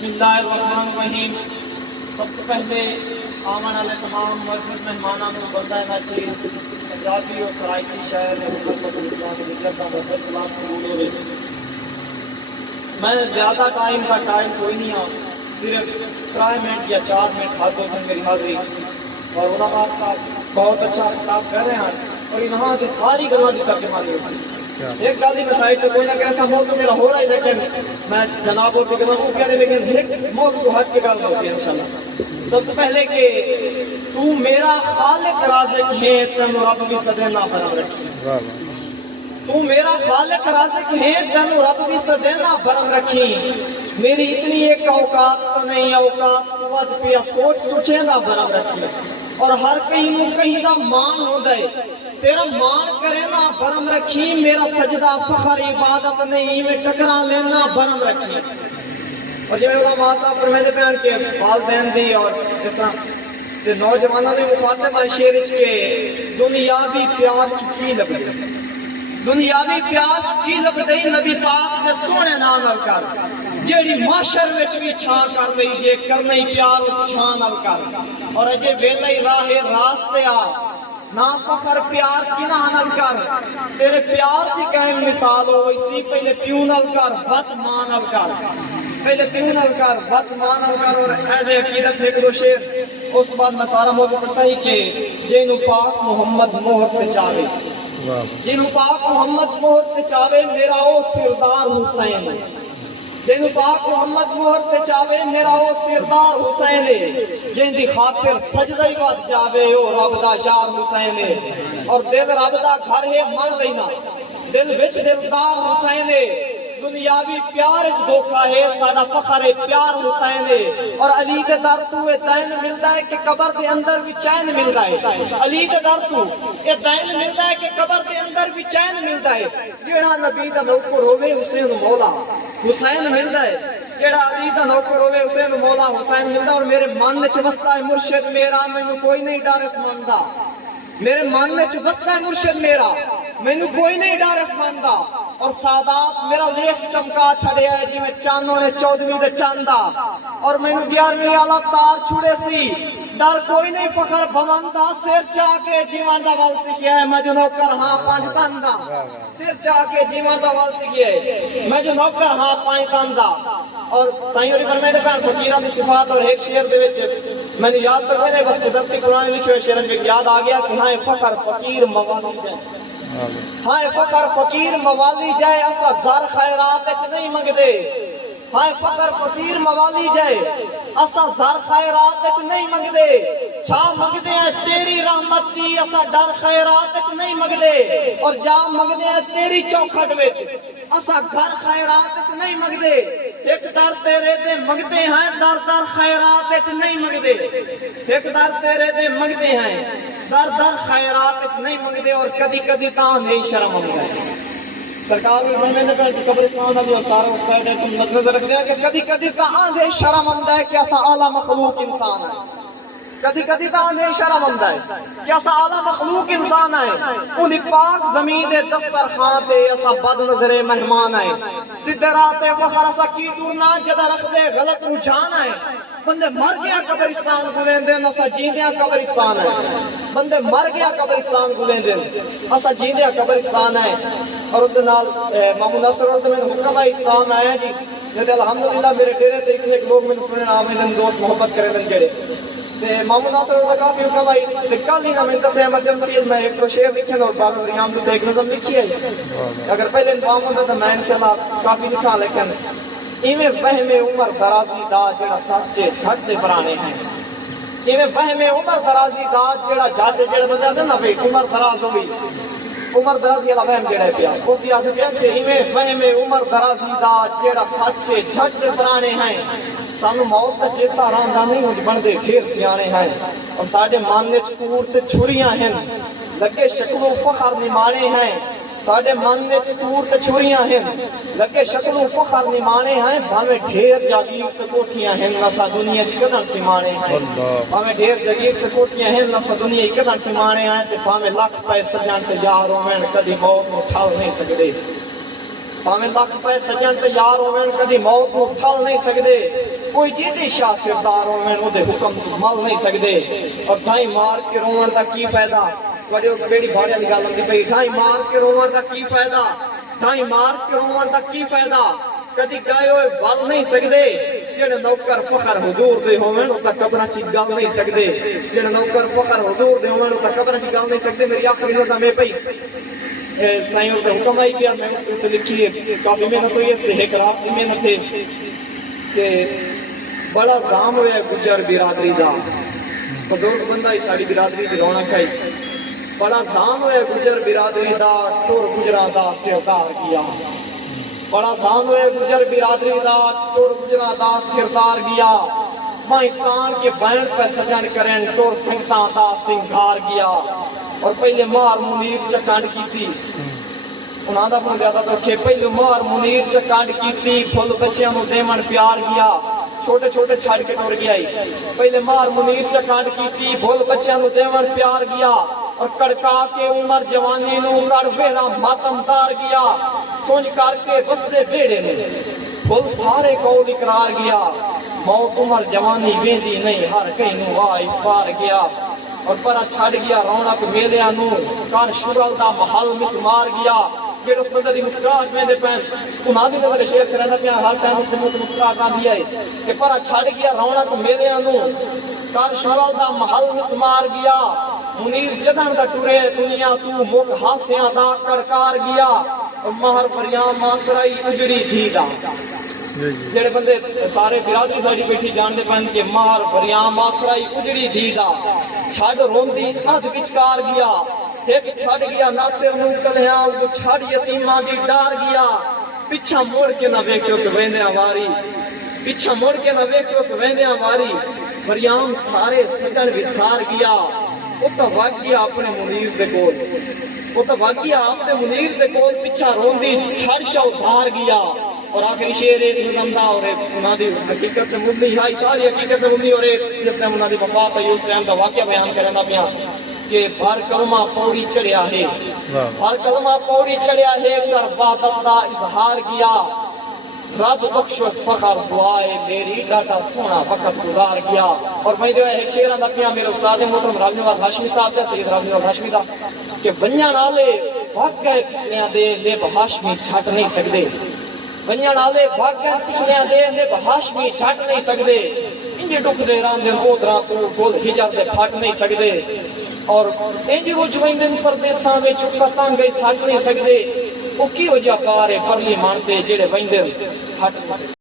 بسم اللہ الرحمن الرحیم۔ سب سے پہلے آمن والے تمام معزز مہمانوں کو بندہ ناچیز پنجابی اور سرائکی شاعر حکومت الاسلام کی جدہ بدر سلام قبول ہوئے۔ میں زیادہ ٹائم کا ٹائم کوئی نہیں ہوں، صرف 3 منٹ یا 4 منٹ ہاتھوں سے میری حاضری اور علماء صاحب بہت اچھا خطاب کر رہے ہیں اور یہاں کی ساری گلوں کی ترجمہ دی ہوئی ایک گل میں سائڈ پہ کوئی نہ ایسا موضوع میرا ہو رہا ہے، لیکن میں جناب اور گلوں کو کہہ رہے لیکن ایک موضوع کو ہٹ کے گل ہو سی انشاءاللہ۔ سب سے پہلے کہ تو میرا خالق رازق ہے تینوں رب کی سزا نہ برم رکھی، تو میرا خالق رازق ہے تینوں رب کی سزا نہ برم رکھی، میری اتنی ایک اوقات تو نہیں اوقات تو ود پیا سوچ سوچے نہ برم رکھی، اور ہر کہیں نو کہیں دا مان ہو دے تیرا مان کرے نہ برم رکھی، میرا سجدہ فخر عبادت نہیں میں ٹکرا لینا برم رکھی۔ اور جو علماء صاحب فرمائے بیان کے والدین دی اور اس طرح تے نوجوانوں نے مخاطب ہے شعر کے دنیا بھی پیار چکی لگ گئی، دنیا بھی پیار چکی لگ گئی، نبی پاک نے سونے نال کر جیڑی معاشر وچ بھی چھا کر لئی جے کرنا ہی پیار اس چھان نال کر، اور اجے ویلے راہ راستے آ نا فخر پیار کنا نال کر، تیرے پیار دی قائم مثال ہو اسی پہلے پیو نال کر بد مان نال کر، پہلے پیو نال کر بد مان نال کر، اور ایسے عقیدت ایک دو شعر اس بعد میں سارا موضوع پڑھتا ہی کہ جنوں پاک محمد مہر تے چاہے، جنوں پاک محمد مہر تے چاہے میرا او سردار حسین، جنوں پاک محمد مہر تے چاہے میرا او سردار حسین ہے، جن دی خاطر سجدہ ہی وقت جاوے او رب دا یار حسین ہے، اور دل رب دا گھر ہے من لینا دل وچ دلدار حسین ہے، دنیاوی پیار وچ دھوکا ہے ساڈا فخر ہے پیار حسین ہے، اور علی دے در تو اے دین ملدا ہے کہ قبر دے اندر بھی چین ملدا ہے، علی دے در تو اے دین ملدا ہے کہ قبر دے اندر بھی چین ملدا ہے، جیڑا نبی دا نوکر ہوے حسین مولا حسین ملدا ہے، جیڑا علی دا نوکر ہوے حسین مولا حسین ملدا، اور میرے من وچ وسدا ہے مرشد میرا مینوں کوئی نہیں ڈر اس من دا، میرے من وچ وسدا ہے مرشد میرا مینوں کوئی نہیں ڈر اس من دا، اور سادات میرا لیک چمکا چھڑیا ہے جویں چانوں نے 14ویں دے چاندا، اور مینوں 11ویں والا تار چھڑے سی ڈر کوئی نہیں فخر بھون دا، سر چاہ کے جیوان دا ول سکھیا ہے میں جو نوکر ہاں 5 تن دا، سر چاہ کے جیوان دا ول سکھیا ہے میں جو نوکر ہاں 5 تن دا، اور سائیں اور فرمائے دے بہن فقیراں دی صفات، اور ایک شعر دے وچ میں نے یاد کرنے دے بس قدرتی قرآن لکھے ہوئے شعر وچ یاد آ گیا کہ ہاں فخر فقیر موالی جائے، ہاں فخر فقیر موالی جائے اسا زر خیرات وچ نہیں منگدے، ہاں فخر فقیر موالی جائے اسا زر خیرات وچ نہیں منگدے، چھا منگدے ہیں تیری رحمت دی اسا ڈر خیرات وچ نہیں منگدے، اور جا منگدے ہیں تیری چوکھٹ وچ اسا گھر خیرات وچ نہیں منگدے، ایک در تیرے دے منگدے ہیں در در خیرات وچ نہیں منگدے، ایک در تیرے دے منگدے ہیں در در خیرات وچ نہیں منگدے، اور کدی کدی تاں نہیں شرم آਉਂدا ہے۔ سرکار بھی فرمائے نے کہ قبرستان دا بھی اور سارا اس پہ مد نظر رکھ دیا کہ کدی کدی تاں دے شرم آਉਂدا ہے کہ اسا اعلی مخلوق انسان ہے، کدی کدی تاں دے شرم آਉਂدا ہے کہ اسا اعلی مخلوق انسان ہے، اونی پاک زمین دے دسترخوان تے اسا بد نظر مہمان ہے، سیدھے راہ تے فخر اسا کی ٹورنا جدا رکھ دے غلط رجحان ہے، بندے مر گیا قبرستان کو لین دین اسا جیندیا قبرستان ہے، بندے مر گیا قبرستان کو لین دین اسا جیندیا قبرستان ہے، اور اس دے نال مامو نصر اور میں حکم ہے اقدام آیا جی جے الحمدللہ میرے ڈیرے تے اتنے لوگ میں سنن آمدن دوست محبت کرے دن جڑے تے مامو ناصر اور کافی حکم ہے تے کل ہی میں دسے ایمرجنسی میں ایک شعر لکھن اور باب ریام تو ایک نظم لکھی ہے، اگر پہلے انفام ہوندا تو میں انشاءاللہ کافی لکھا، لیکن ایویں وہم عمر درازی دا جڑا سچے جھٹ دے پرانے ہیں، ایویں وہم عمر درازی دا جڑا جھٹ جڑا بندہ نا بھئی عمر دراز ہوئی عمر درازی والا وہم جڑا پیا اس دی عادت ہے کہ ایویں وہم عمر درازی دا جڑا سچے جھٹ دے پرانے ہیں، سانو موت دا چیتا رہندا نہیں ہوں بندے ڈھیر سیانے ہیں، اور ساڈے من وچ کوڑ تے چھریاں ہیں لگے شکل و فخر نمانے ہیں، ساڈے من وچ کوڑ تے چھریاں ہیں لگے شکل و فخر نمانے ہیں، بھاویں ڈھیر جاگیر تے کوٹھیاں ہیں نسا دنیا چ کدن سمانے ہیں، بھاویں ڈھیر جاگیر تے کوٹھیاں ہیں نسا دنیا چ کدن سمانے ہیں، تے بھاویں لکھ پیسے سجن تے یار ہوویں کدی موت نوں ٹھل نہیں سکدے، بھاویں لکھ پیسے سجن تے یار ہوویں کدی موت نوں ٹھل نہیں سکدے، کوئی جیڑے شاہ سردار ہوئے وہ دے حکم مل نہیں سکدے اور ڈھائی مار کے رومن دا کی فائدہ بڑے بیڑی بھاڑے دی گل ہوندی پئی ڈھائی مار کے رومن دا کی فائدہ ڈھائی مار کے رومن دا کی فائدہ کدی گئے ہوئے بل نہیں سکدے جڑے نوکر فخر حضور دے ہوون او تا قبراں چ گل نہیں سکدے جڑے نوکر فخر حضور دے ہوون او تا قبراں چ گل نہیں سکدے میری آخری نظم ہے پئی سائیں کا حکم آئی پیا میں اس پہ لکھی ہے کافی محنت ہوئی اس پہ ایک رات کی محنت ہے کہ بڑا زام ہویا گجر برادری دا بزرگ بندہ ہی ساڑی برادری دی رونق ہے بڑا زام ہویا گجر برادری دا ٹور گجراں دا سردار گیا بڑا زام ہویا گجر برادری دا ٹور گجراں دا سردار گیا ماں کان کے بین پہ سجن کریں ٹور سنگتاں دا سنگھار گیا اور پہلے مار منیر چکانڈ کی تھی انہاں دا بہت زیادہ تو رکھے پہلے مار منیر چکانڈ کی تھی پھول بچیاں نو دیمن پیار گیا چھوٹے چھوٹے چھاڑ کے ٹور گیا پہلے مار منیر چکانڈ کی تھی پھول بچیاں نو دیمن پیار گیا اور کڑکا کے عمر جوانی نو کر ویڑا ماتم دار گیا سونج کر کے بستے بیڑے نے پھول سارے قول اقرار گیا موت عمر جوانی ویندی نہیں ہر کہیں نو آئی پار گیا اور پرا چھڑ گیا رونق میلیاں نو کان شغل دا محل مسمار گیا جڑے اس بندے دی مسکراہٹ میں دے پین انہاں دی نظر شیئر کرنا پیا ہر ٹائم اس منہ تے مسکراہٹ آندی ہے کہ پرا چھڑ گیا رونق میلیاں نو کان شغل دا محل مسمار گیا منیر جدن دا ٹرے دنیا تو مک ہاسیاں دا کڑکار گیا اور مہر پریام ماسرائی اجڑی دھی دا جڑے بندے سارے برادری ساڑی بیٹھی جان دے پہن کہ مہر پریام ماسرائی اجڑی دھی دا چھڑ روندی ادھ بچکار گیا ایک چھڑ گیا ناصر منکلیاں وہ چھڑ یتیماں دی ڈار گیا پیچھا موڑ کے نہ ویکھے اس ویندے آواری پیچھا موڑ کے نہ ویکھے اس ویندے آواری پریام سارے سجن وسار گیا وہ تو وگ گیا اپنے منیر دے کول وہ تو وگ گیا اپنے منیر دے کول پیچھا روندی چھڑ چودھار گیا اور آخری شعر اس نظم دا اور انہاں دی حقیقت مبنی ہے ساری حقیقت مبنی اور جس نے انہاں دی وفات ہے اس ٹائم دا واقعہ بیان کرنا پیا کہ بھر کلمہ پوڑی چڑھیا ہے بھر کلمہ پوڑی چڑھیا ہے کر عبادت دا اظہار کیا رب بخش فخر دعائے میری ڈاٹا سونا وقت گزار گیا اور میں جو ایک شعر آندا پیا میرے استاد محترم رابع نواز ہاشمی صاحب دا سید رابع نواز ہاشمی دا کہ بنیاں نالے بھاگ گئے پچھلیاں دے نیب ہاشمی چھٹ نہیں سکدے بنیاں نالے بھاگ گئے پچھلیاں دے نیب ہاشمی چھٹ نہیں سکدے انج ڈک دے راندے اودراں تو گل ہجر دے پھٹ نہیں سکدے اور انج رج ویندن پردیساں وچ کتاں گئے سٹ نہیں سکدے وہ کی ہو جا کار ہے پرلی مانتے جڑے ویندن ہٹ نہیں سکدے